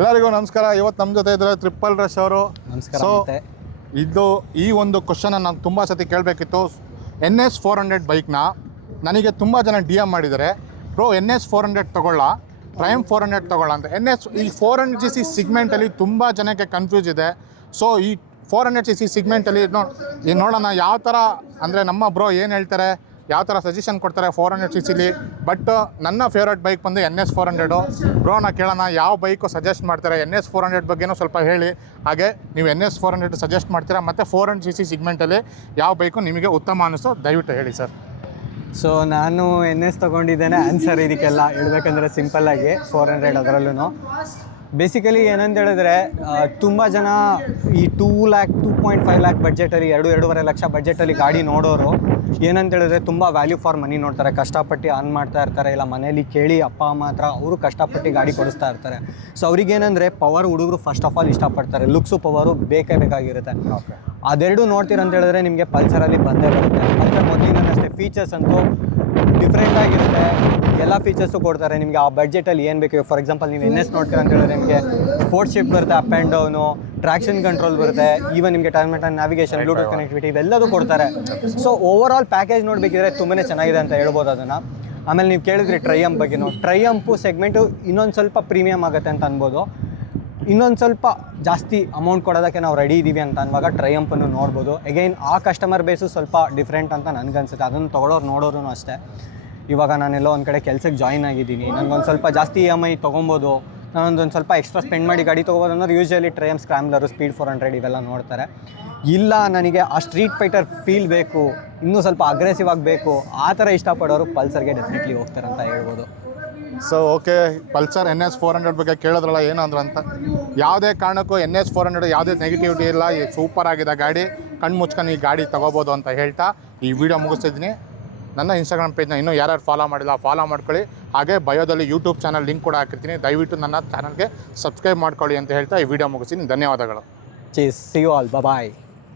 ಎಲ್ಲರಿಗೂ ನಮಸ್ಕಾರ. ಇವತ್ತು ನಮ್ಮ ಜೊತೆ ಇದ್ದಾರೆ ಟ್ರಿಪಲ್ ರಶ್ ಅವರು. ನಮಸ್ಕಾರ. ಸೊ ಈ ಒಂದು ಕ್ವಶನ್ ನಾನು ತುಂಬ ಸತಿ ಕೇಳಬೇಕಿತ್ತು. NS 400 ಬೈಕ್ನ ನನಗೆ ತುಂಬ ಜನ DM ಮಾಡಿದ್ದಾರೆ, ಬ್ರೋ NS 400 ತೊಗೊಳ್ಳ, ಪ್ರೈಮ್ 400 ತೊಗೊಳ್ಳ ಅಂತ. ಈ 400cc ಸಿಗ್ಮೆಂಟಲ್ಲಿ ತುಂಬ ಜನಕ್ಕೆ ಕನ್ಫ್ಯೂಸ್ ಇದೆ. ಸೊ ಈ 400cc ಸಿಗ್ಮೆಂಟಲ್ಲಿ ನೋಡೋಣ ಯಾವ ಥರ ಅಂದರೆ ನಮ್ಮ ಬ್ರೋ ಏನು ಹೇಳ್ತಾರೆ, ಯಾವ ಥರ ಸಜೆಷನ್ ಕೊಡ್ತಾರೆ 400cc. ಬಟ್ ನನ್ನ ಫೇವ್ರೇಟ್ ಬೈಕ್ ಬಂದು NS 400. ಬ್ರೋನ ಕೇಳೋಣ ಯಾವ ಬೈಕು ಸಜೆಸ್ಟ್ ಮಾಡ್ತಾರೆ. NS 400 ಬಗ್ಗೆನೂ ಸ್ವಲ್ಪ ಹೇಳಿ, ಹಾಗೆ ನೀವು NS 400 ಸಜೆಸ್ಟ್ ಮಾಡ್ತೀರಾ ಮತ್ತು 400cc ಸಿಗ್ಮೆಂಟಲ್ಲಿ ಯಾವ ಬೈಕು ನಿಮಗೆ ಉತ್ತಮ ಅನ್ನಿಸೋ ದಯವಿಟ್ಟು ಹೇಳಿ ಸರ್. ಸೊ ನಾನು NS ತೊಗೊಂಡಿದ್ದೇನೆ. ಆನ್ಸರ್ ಇದಕ್ಕೆಲ್ಲ ಹೇಳ್ಬೇಕಂದ್ರೆ ಸಿಂಪಲ್ಲಾಗಿ 400 ಅದರಲ್ಲೂ ಬೇಸಿಕಲಿ ಏನಂತ ಹೇಳಿದ್ರೆ ತುಂಬ ಜನ ಈ 2.5 ಲ್ಯಾಕ್ ಬಡ್ಜೆಟಲ್ಲಿ 2.5 ಲಕ್ಷ ಬಡ್ಜೆಟಲ್ಲಿ ಗಾಡಿ ನೋಡೋರು ಏನಂತ ಹೇಳಿದ್ರೆ ತುಂಬ ವ್ಯಾಲ್ಯೂ ಫಾರ್ ಮನಿ ನೋಡ್ತಾರೆ. ಕಷ್ಟಪಟ್ಟು ಅರ್ನ್ ಮಾಡ್ತಾ ಇರ್ತಾರೆ, ಇಲ್ಲ ಮನೇಲಿ ಕೇಳಿ ಅಪ್ಪ ಅಮ್ಮ ಹತ್ರ ಅವರು ಕಷ್ಟಪಟ್ಟು ಗಾಡಿ ಕೊಡಿಸ್ತಾ ಇರ್ತಾರೆ. ಸೊ ಅವ್ರಿಗೇನೆಂದರೆ ಪವರ್ ಹುಡುಗರು ಫಸ್ಟ್ ಆಫ್ ಆಲ್ ಇಷ್ಟಪಡ್ತಾರೆ, ಲುಕ್ಸು ಪವರು ಬೇಕಾಗಿರುತ್ತೆ. ಅದೆರಡು ನೋಡ್ತೀರಂತ ಹೇಳಿದ್ರೆ ನಿಮಗೆ ಪಲ್ಸರಲ್ಲಿ ಬಂದೇ ಬರುತ್ತೆ. ಪಲ್ಸರ್ ಮೊದಲಿನಷ್ಟೇ ಫೀಚರ್ಸ್ ಅಂತೂ ಡಿಫ್ರೆಂಟ್ ಆಗಿರುತ್ತೆ, ಎಲ್ಲ ಫೀಚರ್ಸು ಕೊಡ್ತಾರೆ ನಿಮಗೆ ಆ ಬಡ್ಜೆಟಲ್ಲಿ ಏನು ಬೇಕು. ಫಾರ್ ಎಕ್ಸಾಂಪಲ್ ನೀವು NS ನೋಡ್ತೀರ ಅಂತ ಹೇಳಿದ್ರೆ ನಿಮಗೆ ಸ್ಪೋರ್ಟ್ಸ್ ಶಿಫ್ಟ್ ಬರುತ್ತೆ, up and down, traction control ಬರುತ್ತೆ, ಈವನ್ ನಿಮಗೆ turn turn navigation, Bluetooth connectivity ಇವೆಲ್ಲದೂ ಕೊಡ್ತಾರೆ. ಸೊ ಓವರ್ ಆಲ್ ಪ್ಯಾಕೇಜ್ ನೋಡಬೇಕಿದ್ರೆ ತುಂಬಾ ಚೆನ್ನಾಗಿದೆ ಅಂತ ಹೇಳ್ಬೋದು ಅದನ್ನು. ಆಮೇಲೆ ನೀವು ಕೇಳಿದ್ರಿ ಟ್ರೈಯಂಪ್ ಬಗ್ಗೆನೂ. ಟ್ರೈಯಂಪು ಸೆಗ್ಮೆಂಟು ಇನ್ನೊಂದು ಸ್ವಲ್ಪ ಪ್ರೀಮಿಯಮ್ ಆಗುತ್ತೆ ಅಂತ ಅನ್ಬೋದು. ಇನ್ನೊಂದು ಸ್ವಲ್ಪ ಜಾಸ್ತಿ ಅಮೌಂಟ್ ಕೊಡೋದಕ್ಕೆ ನಾವು ರೆಡಿ ಇದ್ದೀವಿ ಅಂತ ಅನ್ನುವಾಗ ಟ್ರೈಯಂಪನ್ನು ನೋಡ್ಬೋದು. ಅಗೈನ್ ಆ ಕಸ್ಟಮರ್ ಬೇಸು ಸ್ವಲ್ಪ ಡಿಫ್ರೆಂಟ್ ಅಂತ ನನಗನ್ಸುತ್ತೆ. ಅದನ್ನು ತೊಗೊಳೋರು ನೋಡೋರು ಅಷ್ಟೇ. ಇವಾಗ ನಾನೆಲ್ಲೋ ಒಂದು ಕಡೆ ಕೆಲಸಕ್ಕೆ ಜಾಯ್ನ್ ಆಗಿದ್ದೀನಿ, ನನಗೊಂದು ಸ್ವಲ್ಪ ಜಾಸ್ತಿ EMI ತೊಗೊಬೋದು, ನಾನೊಂದೊಂದು ಸ್ವಲ್ಪ ಎಕ್ಸ್ಟ್ರಾ ಸ್ಪೆಂಡ್ ಮಾಡಿ ಗಾಡಿ ತೊಗೋಬೋದು ಅನ್ನೋರು ಯೂಶ್ವಲಿ ಟ್ರೈಯಂಪ್, ಸ್ಕ್ರಾಮ್ಲರು, ಸ್ಪೀಡ್ 400 ಇವೆಲ್ಲ ನೋಡ್ತಾರೆ. ಇಲ್ಲ ನನಗೆ ಆ ಸ್ಟ್ರೀಟ್ ಫೈಟರ್ ಫೀಲ್ ಬೇಕು, ಇನ್ನೂ ಸ್ವಲ್ಪ ಅಗ್ರೆಸಿವ್ ಆಗಬೇಕು, ಆ ಥರ ಇಷ್ಟಪಡೋರು ಪಲ್ಸರ್ಗೆ ಡೆಫಿನೆಟ್ಲಿ ಹೋಗ್ತಾರೆ ಅಂತ ಹೇಳ್ಬೋದು. ಸೊ ಓಕೆ, ಪಲ್ಸರ್ NS 400 ಬಗ್ಗೆ ಕೇಳಿದ್ರಲ್ಲ ಏನು ಅಂದ್ರು ಅಂತ. ಯಾವುದೇ ಕಾರಣಕ್ಕೂ NS 400 ಯಾವುದೇ ನೆಗೆಟಿವಿಟಿ ಇಲ್ಲ, ಸೂಪರ್ ಆಗಿದೆ ಗಾಡಿ, ಕಣ್ಣು ಮುಚ್ಕೊಂಡು ಈ ಗಾಡಿ ತೊಗೋಬೋದು ಅಂತ ಹೇಳ್ತಾ ಈ ವಿಡಿಯೋ ಮುಗಿಸ್ತಿದ್ದೀನಿ. ನನ್ನ ಇನ್ಸ್ಟಾಗ್ರಾಮ್ ಪೇಜ್ನ ಇನ್ನೂ ಯಾರ್ಯಾರು ಫಾಲೋ ಮಾಡಿಲ್ಲ ಫಾಲೋ ಮಾಡ್ಕೊಳ್ಳಿ. ಹಾಗೆ ಬಯೋದಲ್ಲಿ ಯೂಟ್ಯೂಬ್ ಚಾನಲ್ ಲಿಂಕ್ ಕೂಡ ಹಾಕಿರ್ತೀನಿ, ದಯವಿಟ್ಟು ನನ್ನ ಚಾನಲ್ಗೆ ಸಬ್ಸ್ಕ್ರೈಬ್ ಮಾಡ್ಕೊಳ್ಳಿ ಅಂತ ಹೇಳ್ತಾ ಈ ವಿಡಿಯೋ ಮುಗಿಸ್ತೀನಿ. ಧನ್ಯವಾದಗಳು. See you all. Bye-bye.